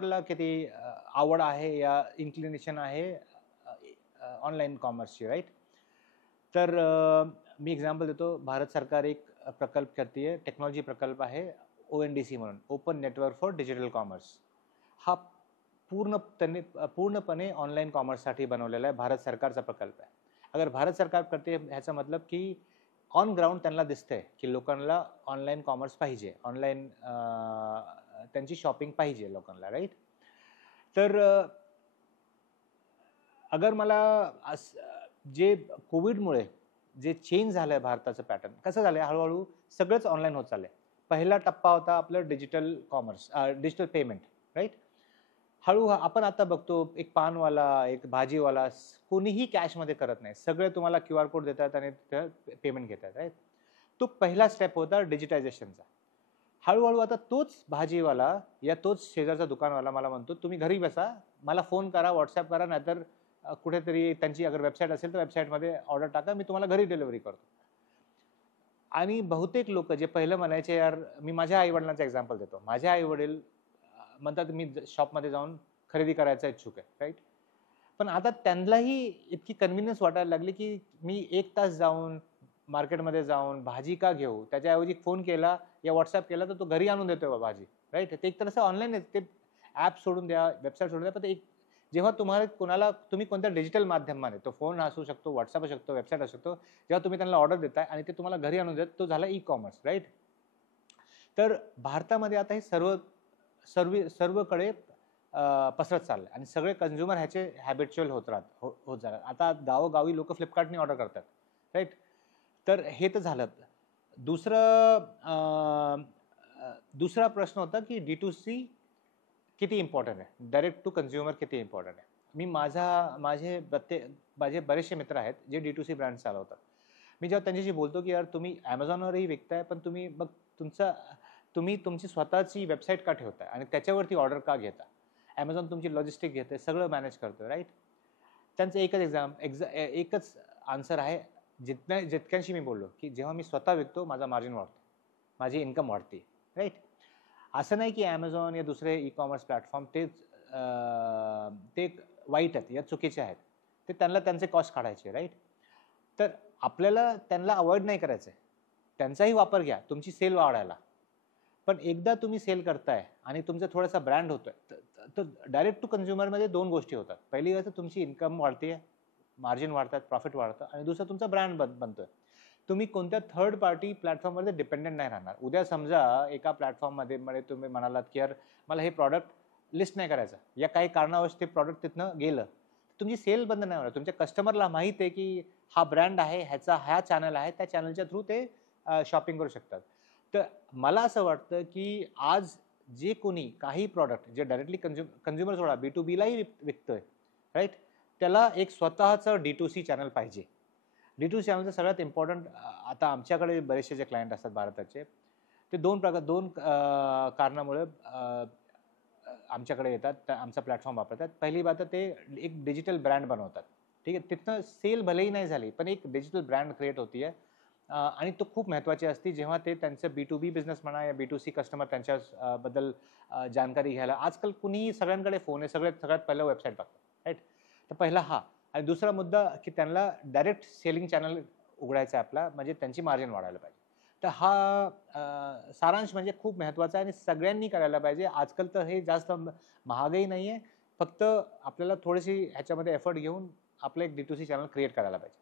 कस्टमरला किती आवड आहे या इन्क्लिनेशन आहे ऑनलाईन कॉमर्सची, राईट? तर मी एक्झाम्पल देतो. भारत सरकार एक प्रकल्प करते, टेक्नॉलॉजी प्रकल्प आहे ONDC म्हणून, open network for digital commerce. हा पूर्णपणे ऑनलाईन कॉमर्ससाठी बनवलेला आहे, भारत सरकारचा प्रकल्प आहे. अगर भारत सरकार करते ह्याचा मतलब की ऑन ग्राउंड त्यांना दिसतंय की लोकांना ऑनलाईन कॉमर्स पाहिजे, ऑनलाईन त्यांची शॉपिंग पाहिजे लोकांना, राईट? तर अगर मला जे कोविडमुळे जे चेंज झालं आहे भारताचं पॅटर्न, कसं झालं आहे, हळूहळू सगळंच ऑनलाईन होत चाललं आहे. पहिला टप्पा होता आपलं digital commerce, digital payment, right? आपण आता बघतो, एक पानवाला, एक भाजीवाला कोणीही कॅशमध्ये करत नाही, सगळे तुम्हाला QR कोड देतात आणि पेमेंट घेतात, राईट? तो पहिला स्टेप होता डिजिटायझेशनचा. हळूहळू आता तोच भाजीवाला या तोच शेजारचा दुकानवाला मला म्हणतो, तुम्ही घरी बसा, मला फोन करा, व्हॉट्सॲप करा, नाहीतर कुठेतरी त्यांची अगर वेबसाईट असेल तर वेबसाईटमध्ये ऑर्डर टाका, मी तुम्हाला घरी डिलिव्हरी करतो. आणि बहुतेक लोक जे पहिलं म्हणायचे, यार, मी माझ्या आईवडिलांचा एक्झाम्पल देतो. माझे आईवडील म्हणतात मी शॉपमध्ये जाऊन खरेदी करायचा इच्छुक आहे, राईट? पण आता त्यांनाही इतकी कन्व्हिनियन्स वाटायला लागली की मी 1 तास जाऊन मार्केटमध्ये जाऊन भाजी का घेऊ, त्याच्याऐवजी फोन केला या व्हॉट्सॲप केला तर तो घरी आणून देतोय भाजी, राईट? ते एक तर असं ऑनलाईन आहे, ते ॲप सोडून द्या, वेबसाईट सोडून द्या, पण एक जेव्हा तुम्ही कोणत्या डिजिटल माध्यमाने, तो फोन असू शकतो, व्हॉट्सॲप असू शकतो, वेबसाईट असू शकतो, जेव्हा तुम्ही त्यांना ऑर्डर देताय आणि ते तुम्हाला घरी आणून देत, तो झाला ई-कॉमर्स, राईट? तर भारतामध्ये आता हे सर्वकडे पसरत चाललं आणि सगळे कंझ्युमर ह्याचे हॅबिच्युअल होत जातात. आता गावोगावी लोक फ्लिपकार्टने ऑर्डर करतात, राईट? तर हे तर झालं. दुसरा प्रश्न होता की D2C किती इम्पॉर्टंट आहे, डायरेक्ट टू कंझ्युमर किती इम्पॉर्टंट आहे. माझे बरेचसे मित्र आहेत जे D2C ब्रँड चालवतात. मी जेव्हा त्यांच्याशी बोलतो की यार तुम्ही ॲमेझॉनवरही विकताय, पण तुम्ही तुमची स्वतःची वेबसाईट का ठेवताय आणि त्याच्यावरती ऑर्डर का घेता? ॲमेझॉन तुमची लॉजिस्टिक घेते, सगळं मॅनेज करतोय, राईट? त्यांचं एकच आन्सर आहे. जितक्यांशी मी बोललो की जेव्हा मी स्वतः विकतो माझा मार्जिन वाढतो, माझी इन्कम वाढते, राईट? असं नाही की ॲमेझॉन या दुसरे ई-कॉमर्स प्लॅटफॉर्म ते वाईट आहेत या चुकीचे आहेत, ते त्यांना त्यांचे कॉस्ट काढायचे, राईट? तर आपल्याला त्यांना अवॉइड नाही करायचं आहे, त्यांचाही वापर घ्या तुमची सेल वाढायला. पण एकदा तुम्ही सेल करताय आणि तुमचा थोडासा ब्रँड होतोय तर डायरेक्ट टू कंझ्युमरमध्ये 2 गोष्टी होतात. पहिली गोष्ट तुमची इन्कम वाढते, मार्जिन वाढतात, प्रॉफिट वाढतं, आणि दुसरं तुमचा ब्रँड बनतोय. तुम्ही कोणत्या थर्ड पार्टी प्लॅटफॉर्ममध्ये डिपेंडेंट नाही राहणार. उद्या समजा एका प्लॅटफॉर्ममध्ये तुम्ही म्हणालात की यार मला हे प्रॉडक्ट लिस्ट नाही करायचं, या काही कारणावश ते प्रॉडक्ट तिथनं गेलं, तुमची सेल बंद नाही होणार. तुमच्या कस्टमरला माहीत आहे की हा ब्रँड आहे, हा चॅनल आहे, त्या चॅनलच्या थ्रू ते शॉपिंग करू शकतात. तर मला असं वाटतं की आज जे कोणी काही प्रॉडक्ट जे डायरेक्टली कंझ्युमर सोडा B2Bलाही विकतोय, राईट? त्याला एक स्वतःचं D2C चॅनल पाहिजे. D2C चॅनलचं सगळ्यात इम्पॉर्टंट, आता आमच्याकडे बरेचसे जे क्लायंट असतात भारताचे, ते दोन कारणामुळे आमच्याकडे येतात, आमचा प्लॅटफॉर्म वापरतात. पहिली बात ते एक डिजिटल ब्रँड बनवतात, ठीक आहे? तिथनं सेल भलेही नाही झाली, पण एक डिजिटल ब्रँड क्रिएट होतीये, आणि तो खूप महत्त्वाची असते जेव्हा ते त्यांचं B2B बिझनेस म्हणा या B2C कस्टमर त्यांच्या बद्दल जानकारी घ्यायला. आजकाल कुणीही सगळ्यांकडे फोन आहे, सगळ्यात पहिलं वेबसाईट बघतात, राईट? तर पहिला हा. आणि दुसरा मुद्दा की त्यांना डायरेक्ट सेलिंग चॅनल उघडायचा आहे आपला, म्हणजे त्यांची मार्जिन वाढायला पाहिजे. तर हा सारांश म्हणजे खूप महत्त्वाचा आहे आणि सगळ्यांनी करायला पाहिजे. आजकाल तर हे जास्त महागही नाही आहे, फक्त आपल्याला थोडीशी ह्याच्यामध्ये एफर्ट घेऊन आपलं एक D2C चॅनल क्रिएट करायला पाहिजे.